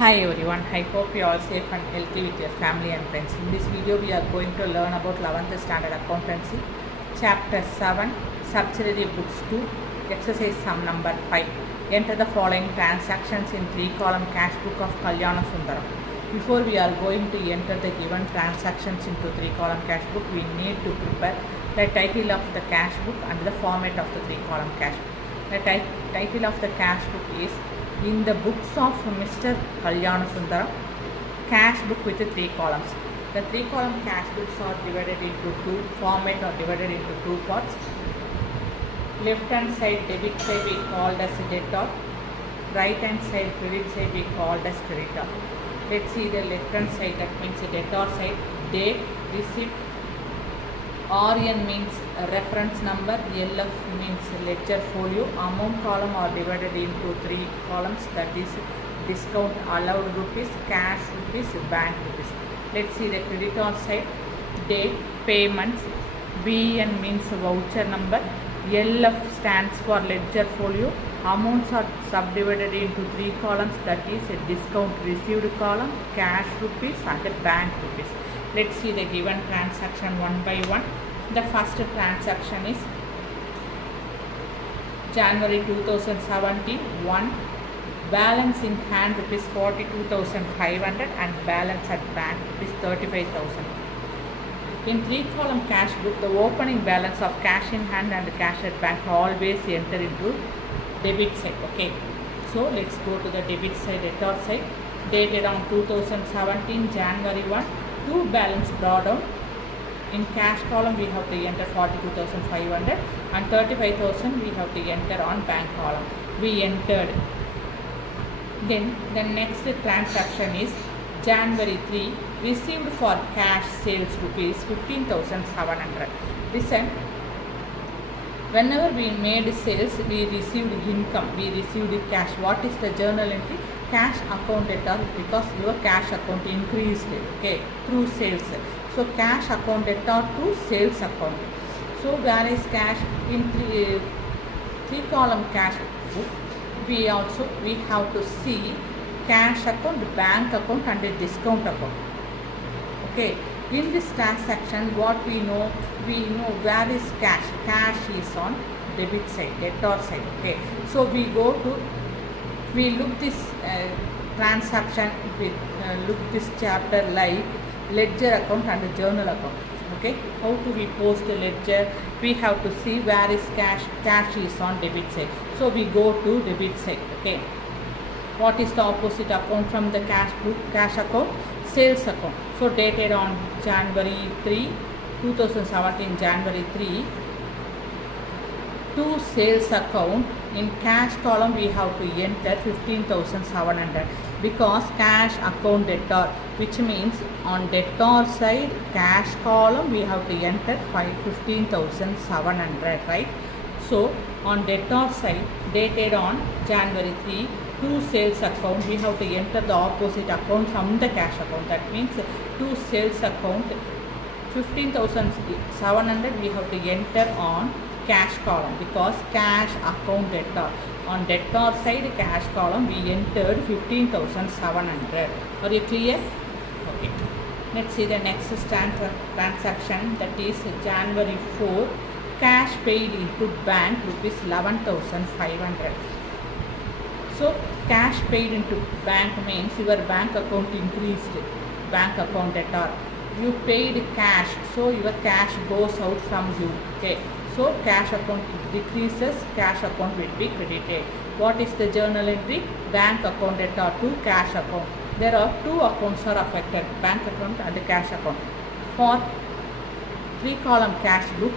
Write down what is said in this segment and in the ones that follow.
Hi everyone, I hope you are all safe and healthy with your family and friends. In this video, we are going to learn about 11th Standard Accountancy, Chapter 7, Subsidiary Books 2, Exercise Sum number 5. Enter the following transactions in 3-column cash book of Kalyana Sundaram. Before we are going to enter the given transactions into 3-column cash book, we need to prepare the title of the cash book and the format of the 3-column cash book. The title of the cash book is In the Books of Mr. Kalyana Sundaram, cash book with 3 columns. The 3-column cash books are divided into divided into two parts. Left hand side debit side we called as debtor, right hand side credit side we called as creditor. Let's see the left hand side, that means debtor side, date, receipt, RN means reference number, LF means ledger folio. Amount column are divided into 3 columns, that is discount allowed rupees, cash rupees, bank rupees. Let's see the creditor side, date, payments, VN means voucher number, LF stands for ledger folio. Amounts are subdivided into 3 columns, that is discount received column, cash rupees and bank rupees. Let's see the given transaction one by one. The first transaction is January 2017, 1. Balance in hand rupees 42,500 and balance at bank rupees 35,000. In 3-column cash book, the opening balance of cash in hand and cash at bank always enter into debit side. Okay, so let's go to the debit side, debtor side, dated on 2017 January 1. To balance drawdown, in cash column we have to enter 42,500 and 35,000 we have to enter on bank column. We entered. Then the next transaction is January 3, received for cash sales rupees 15,700. Listen, whenever we made sales, we received income, we received cash. What is the journal entry? Cash account debtor, because your cash account increased, okay, through sales. So cash account debtor to sales account. So where is cash? In 3-column cash book, we have to see cash account, bank account and a discount account. Okay, in this transaction what we know where is cash. Cash is on debit side, debtor side. Okay, so we look this transaction with look this chapter like ledger account and journal account. Okay, how do we post the ledger? We have to see where is cash. Cash is on debit side, so we go to debit side. Okay, what is the opposite account from the cash book? Cash account, sales account. So dated on January 3, 2017 January 3, to sales account, in cash column we have to enter 15,700 because cash account debtor, which means on debtor side cash column we have to enter 15,700, right? So on debtor side dated on January 3, to sales account we have to enter the opposite account from the cash account. That means to sales account 15,700 we have to enter on cash column because cash account debtor. On debtor side cash column we entered 15,700. Are you clear? Okay. Let's see the next transaction, that is January 4, cash paid into bank rupees 11,500. So cash paid into bank means your bank account increased, bank account debtor. You paid cash, so your cash goes out from you. Okay, so cash account decreases, cash account will be credited. What is the journal entry? Bank account debtor to cash account. There are 2 accounts are affected, bank account and cash account. For 3-column cash book,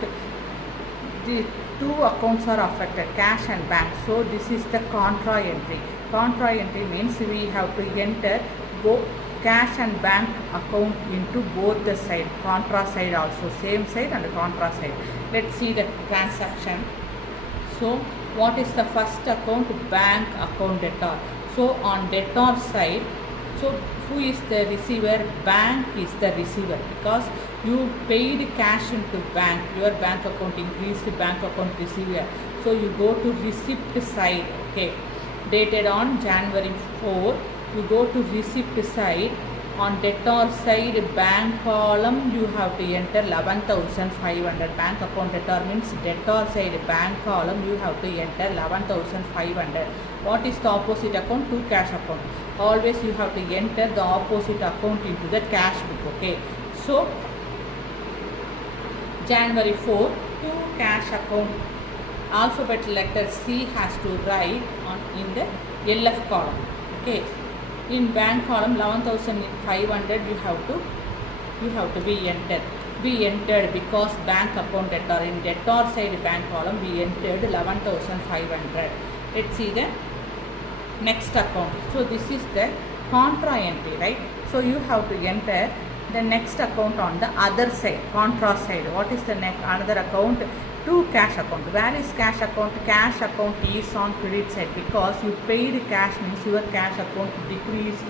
the 2 accounts are affected, cash and bank. So this is the contra entry. Contra entry means we have to enter both cash and bank account into both the side, contra side also, same side and contra side. Let's see the transaction. So what is the first account? Bank account debtor. So on debtor side, so who is the receiver? Bank is the receiver because you paid cash into bank, your bank account increased, bank account receiver. So you go to receipt side. Okay, dated on January 4, you go to receipt side. On debtor side bank column you have to enter 11,500. Bank account debtor means debtor side bank column you have to enter 11,500. What is the opposite account? To cash account. Always you have to enter the opposite account into the cash book. Okay. So January 4 to cash account. Alphabet letter C has to write on in the LF column. Okay. In bank column 11,500 you have to be entered because bank account debtor. In debtor side bank column we entered 11,500. Let's see the next account. So this is the contra entry, right? So you have to enter the next account on the other side, contra side. What is the next another account? To cash account. Where is cash account? Cash account is on credit side because you paid cash means your cash account decreased.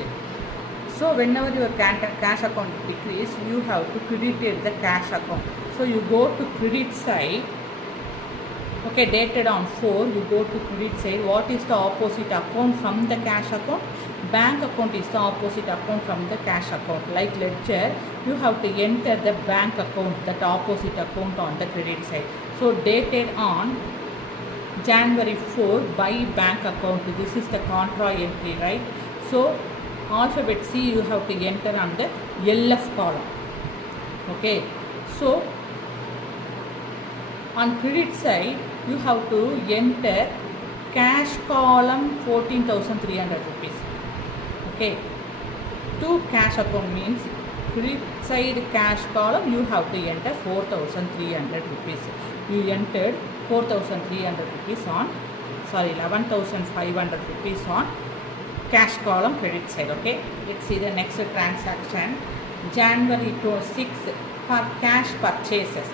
So whenever your cash account decreased, you have to credit the cash account. So you go to credit side. Okay, dated on 4, you go to credit side. What is the opposite account from the cash account? Bank account is the opposite account from the cash account. Like ledger, you have to enter the bank account, that opposite account on the credit side. So dated on January 4 by bank account. This is the contra entry, right? So alphabet C you have to enter on the LF column. Okay. So on credit side you have to enter cash column 14,300 rupees. Okay. To cash account means credit side cash column you have to enter 4,300 rupees. You entered 4,300 rupees on 11,500 rupees on cash column credit side. Okay. Let's see the next transaction. January 6 for cash purchases.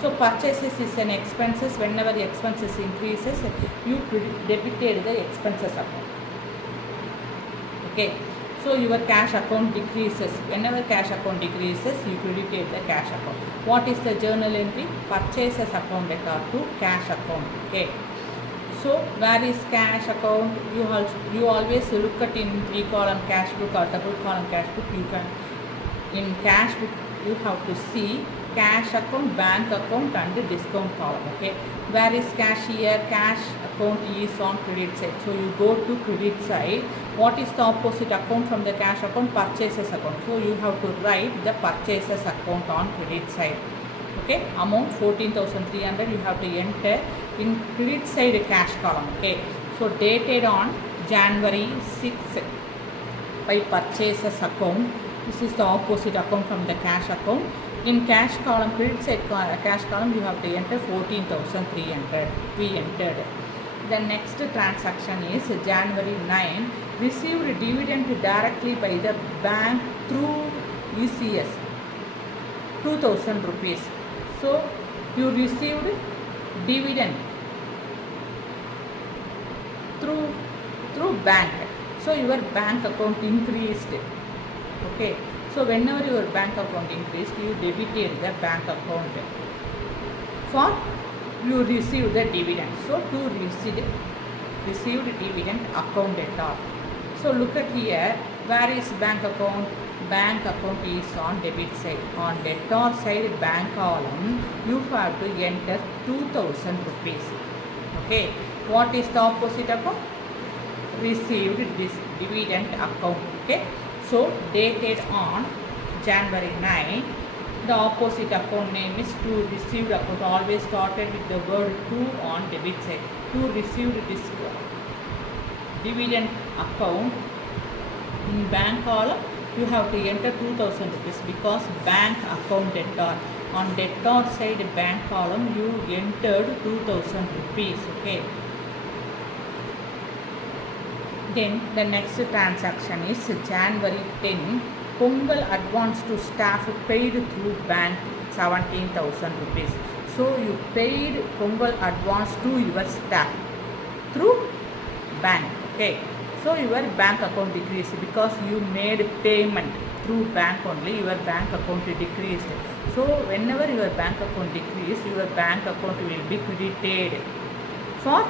So purchases is an expenses. Whenever the expenses increases, you debited the expenses account. Okay. So your cash account decreases. Whenever cash account decreases, you credited the cash account. What is the journal entry? Purchases account debtor to cash account. Okay. So where is cash account? You always look at in 3 column cash book or double column cash book. You can in cash book you have to see cash account, bank account and the discount column. Okay. Where is cash here? Cash account is on credit side. So you go to credit side. What is the opposite account from the cash account? Purchases account. So you have to write the purchases account on credit side. Okay. Amount 14,300 you have to enter in credit side cash column. Okay. So dated on January 6 by purchases account. This is the opposite account from the cash account. In cash column, credit side cash column, you have to enter 14,300. We entered. The next transaction is January 9. Received dividend directly by the bank through ECS. 2,000 rupees. So you received dividend through bank. So your bank account increased. Okay. So whenever your bank account increased, you debited the bank account for you receive the dividend. So to received dividend account debtor. So look at here, where is bank account? Bank account is on debit side. On debtor side bank column, you have to enter 2,000 rupees. Okay. What is the opposite account? Received this dividend account. Okay. So dated on January 9, the opposite account name is to received account. Always started with the word to on debit side. To received this dividend account in bank column, you have to enter 2,000 rupees because bank account debtor. On debtor side bank column, you entered 2,000 rupees. Okay. Then the next transaction is January 10. Pongal advance to staff paid through bank 17,000 rupees. So you paid Pongal advance to your staff through bank. Okay. So your bank account decreased because you made payment through bank only. Your bank account decreased. So whenever your bank account decreases, your bank account will be credited for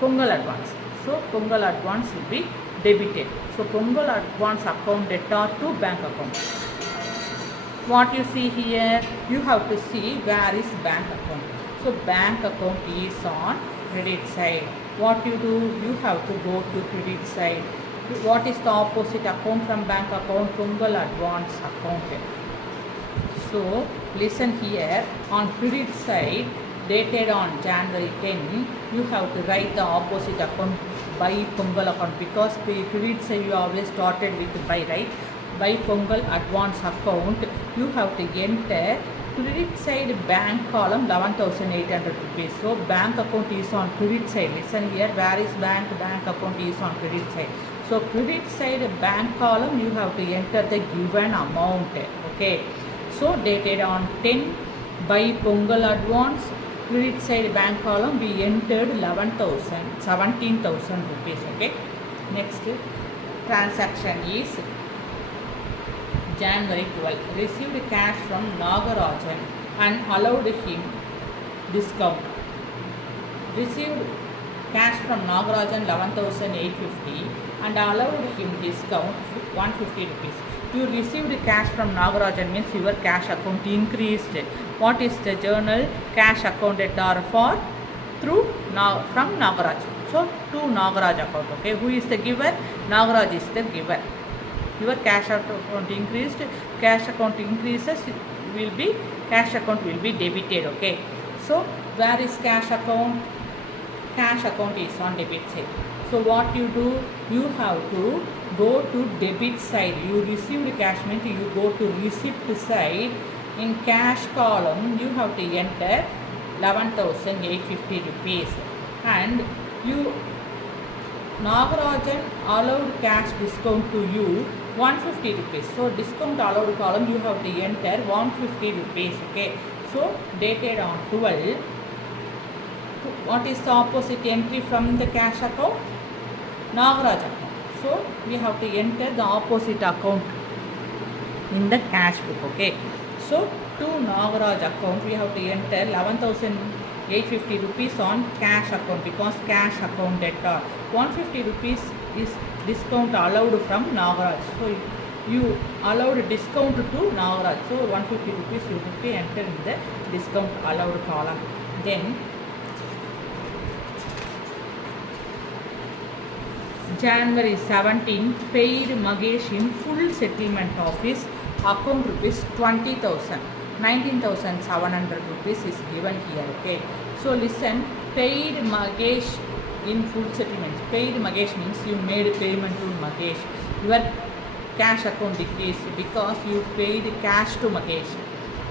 Pongal advance. So Pongal advance will be debited. So Pongal advance account debtor to bank account. What you see here, you have to see where is bank account. So bank account is on credit side. What you do, you have to go to credit side. What is the opposite account from bank account? Pongal advance account. So listen here, on credit side dated on January 10, you have to write the opposite account by Pongal account, because credit side you always started with by, right? By Pongal advance account, you have to enter credit side bank column 11,800 rupees. So bank account is on credit side. Listen here, where is bank? Bank account is on credit side. So credit side bank column, you have to enter the given amount. Okay. So dated on 10 by Pongal advance, credit side bank column we entered 17,000 rupees. Okay. Next transaction is January 12. Received cash from Nagarajan and allowed him discount. Received cash from Nagarajan 11,850 and allowed him discount 150 rupees. You received cash from Nagarajan means your cash account increased. What is the journal? Cash account debtor for through from Nagaraj. So to Nagaraj account. Okay, who is the giver? Nagaraj is the giver. Your cash account increased, cash account increases, cash account will be debited. Okay, so where is cash account? Cash account is on debit side. So what you do, you have to go to debit side. You received cash means you go to receipt side. In cash column you have to enter 11,850 rupees and you Nagarajan allowed cash discount to you 150 rupees. So discount allowed column you have to enter 150 rupees. Okay. So dated on 12. What is the opposite entry from the cash account? Nagaraj account. So we have to enter the opposite account in the cash book. Okay. So to Nagaraj account we have to enter 11,850 rupees on cash account because cash account debtor. 150 rupees is discount allowed from Nagaraj. So you allowed discount to Nagaraj. So 150 rupees you have to enter in the discount allowed column. Then January 17 paid Magesh in full settlement of his account rupees 20,000. 19,700 rupees is given here. Okay. So listen, paid Magesh in full settlement. Paid Magesh means you made payment to Magesh. Your cash account decreased because you paid cash to Magesh.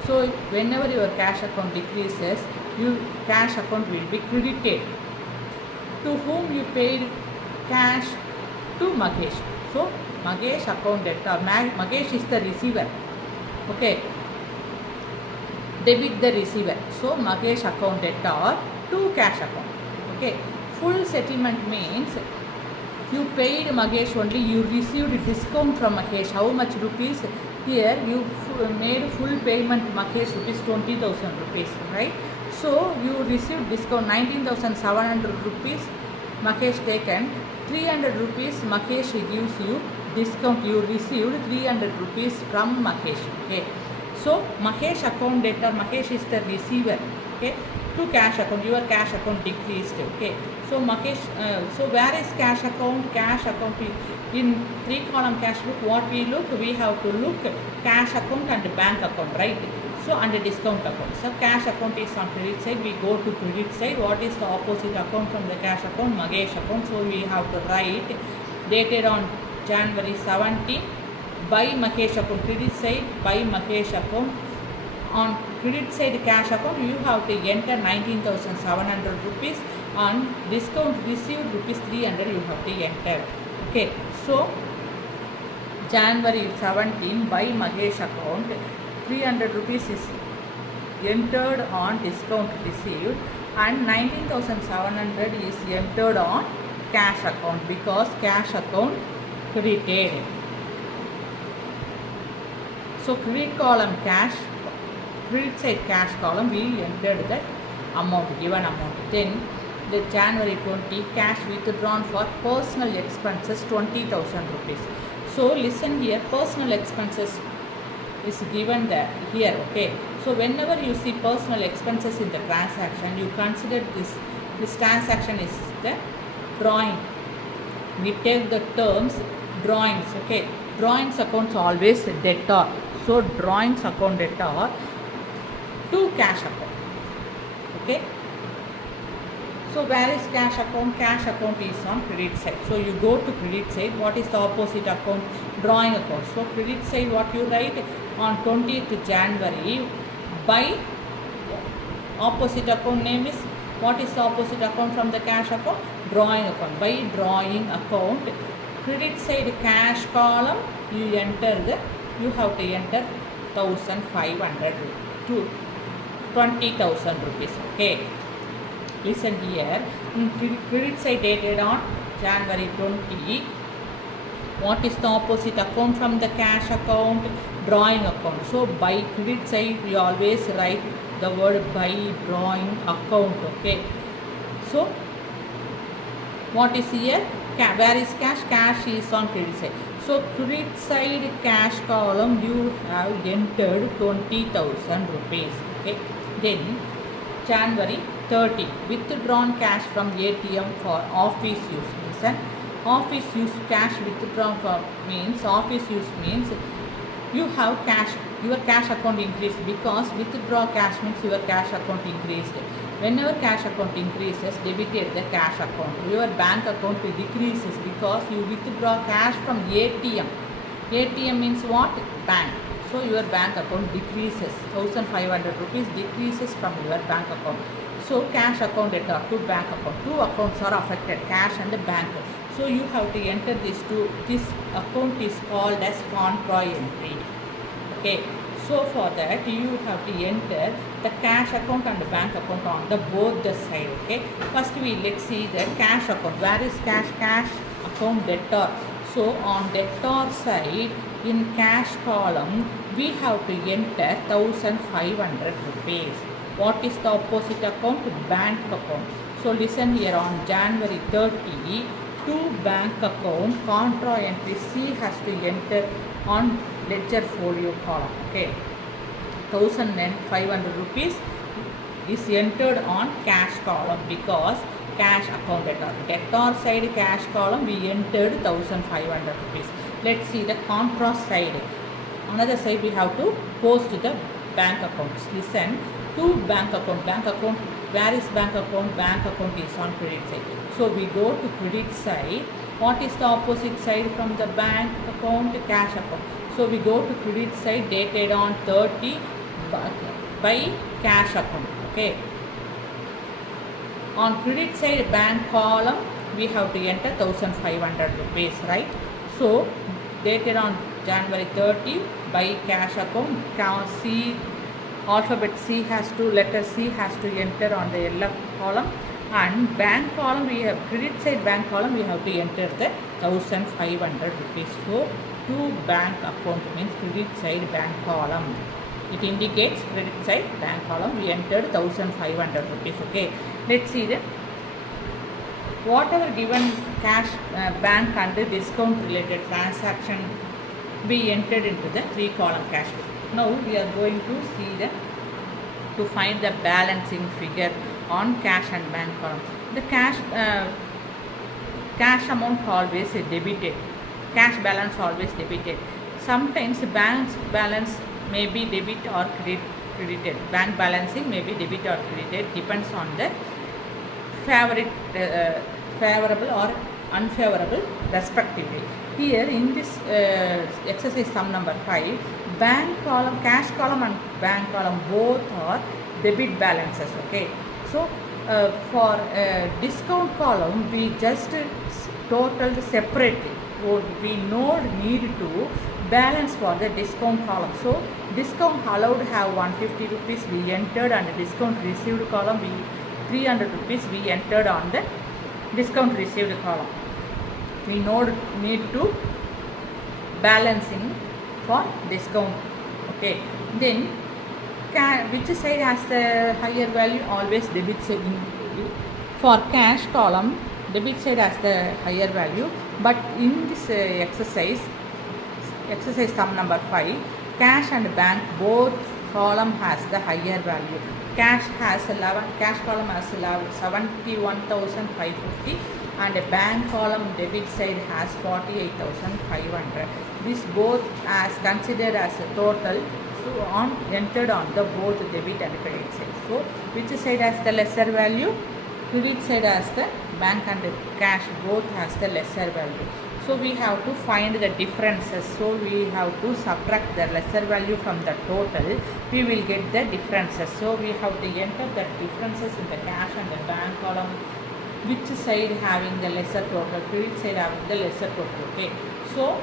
So whenever your cash account decreases, your cash account will be credited. To whom you paid cash? To Magesh. So Magesh account debtor. Magesh is the receiver. Okay. Debit the receiver. So Magesh account debtor to cash account. Okay. Full settlement means you paid Magesh only, you received discount from Magesh. How much rupees? Here you made full payment Magesh rupees 20,000 rupees, right? So you received discount 19,700 rupees Magesh taken, 300 rupees Magesh gives you discount. You received 300 rupees from Magesh. Okay. So Magesh account debtor, Magesh is the receiver. Okay. To cash account, your cash account decreased. Okay. So Magesh, so where is cash account? Cash account in 3-column cash book. What we look? We have to look cash account and bank account, right? So under discount account. So cash account is on credit side. We go to credit side. What is the opposite account from the cash account? Magesh account. So we have to write dated on January 17 by Magesh account. Credit side by Magesh account. On credit side cash account you have to enter 19,700 rupees. On discount received rupees 300 you have to enter. Okay. So January 17 by Magesh account 300 rupees is entered on discount received and 19,700 is entered on cash account because cash account credited. So credit column cash, credit side cash column we entered that amount, given amount. Then the January 20 cash withdrawn for personal expenses 20,000 rupees. So listen here, personal expenses is given there here, okay. So whenever you see personal expenses in the transaction, you consider this transaction is the drawing. We take the terms drawings, okay. Drawings accounts always debtor. So drawings account debtor to cash account, okay. So where is cash account? Cash account is on credit side. So you go to credit side. What is the opposite account? Drawing account. So credit side, what you write on 20th January by opposite account name is, what is the opposite account from the cash account? Drawing account. By drawing account, credit side cash column, you have to enter 1,500 to 20,000 rupees, okay. Listen here, credit side dated on January 20. What is the opposite account from the cash account? Drawing account. So by credit side, we always write the word by drawing account, okay. So what is here? Where is cash? Cash is on credit side. So credit side cash column, you have entered 20,000 rupees, okay. Then January 30, withdrawn cash from ATM for office use. Listen, office use cash withdrawn for means, office use means you have cash, your cash account increased, because withdraw cash means your cash account increased. Whenever cash account increases, debited the cash account. Your bank account decreases because you withdraw cash from ATM. ATM means what? Bank. So your bank account decreases, 1,500 rupees decreases from your bank account. So cash account debtor to bank account. Two accounts are affected, cash and the bank. So you have to enter these two. This account is called as contra entry, okay. So for that, you have to enter the cash account and the bank account on the both the side, okay. First let's see the cash account. Where is cash? Cash account debtor. So on debtor side, in cash column, we have to enter 1,500 rupees. What is the opposite account? Bank account. So listen here, on January 30, to bank account, contra entry C has to enter on ledger folio column, okay. 1,500 rupees is entered on cash column because cash account debtor. Debtor side cash column, we entered 1,500 rupees. Let's see the contra side. Another side, we have to post the bank accounts. Listen, to bank account. Bank account, where is bank account? Bank account is on credit side. So we go to credit side. What is the opposite side from the bank account? Cash account. So we go to credit side dated on 30 by cash account, okay. On credit side bank column, we have to enter 1,500 rupees, right? So dated on January 30 by cash account, C, alphabet C has to, letter C has to enter on the LF column, and bank column, we have credit side bank column, we have to enter the 1,500 rupees. So to bank account means credit side bank column. It indicates credit side bank column, we entered 1,500 rupees, okay. Let's see the whatever given cash, bank and discount related transaction, we entered into the 3-column cash flow. Now we are going to see to find the balancing figure on cash and bank column. The cash amount always debited, cash balance always debited. Sometimes bank balance may be debit or credited. Bank balancing may be debit or credited, depends on the favorable or unfavorable respectively. Here in this exercise sum number 5, bank column, cash column and bank column both are debit balances, okay. So for discount column, we just totaled separately. We no need to balance for the discount column. So discount allowed have 150 rupees we entered, and discount received column, 300 rupees we entered on the discount received column. We no need to balancing for discount, okay. Then which side has the higher value? Always debit side. For cash column, debit side has the higher value, but in this exercise sum number 5, cash and bank both column has the higher value. Cash column has 71,550 and a bank column debit side has 48,500. This both as considered as a total, so entered on the both debit and credit side. So which side has the lesser value? Credit side has the bank and cash both has the lesser value. So we have to find the differences. So we have to subtract the lesser value from the total. We will get the differences. So we have to enter the differences in the cash and the bank column. Which side having the lesser total? Credit side having the lesser total. Okay. So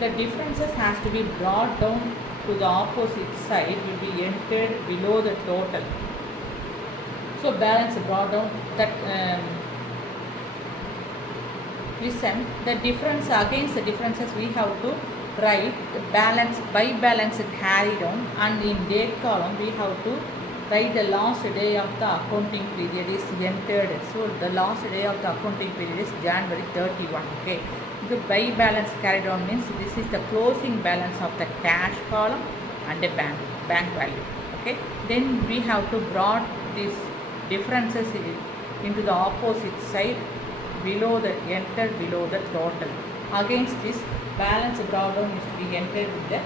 the differences has to be brought down to the opposite side. Will be entered below the total. So balance brought down that. Listen, the difference against the differences we have to write the balance by balance carry down, and in date column we have to write the last day of the accounting period is entered. So the last day of the accounting period is January 31. Okay, the by balance carry down means this is the closing balance of the cash column and the bank value. Okay, then we have to brought these differences into the opposite side below the total. Against this, balance brought down is to be entered with the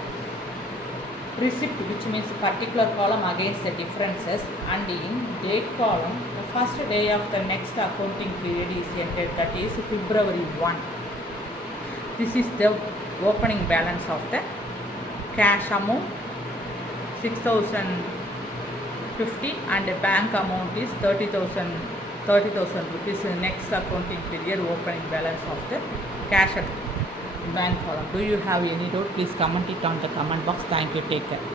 receipt, which means particular column against the differences, and in date column the first day of the next accounting period is entered, that is February 1. This is the opening balance of the cash amount 6,050 and the bank amount is 30,000 rupees. Next accounting period opening balance of the cash and bank column. Do you have any doubt? Please comment it on the comment box. Thank you. Take care.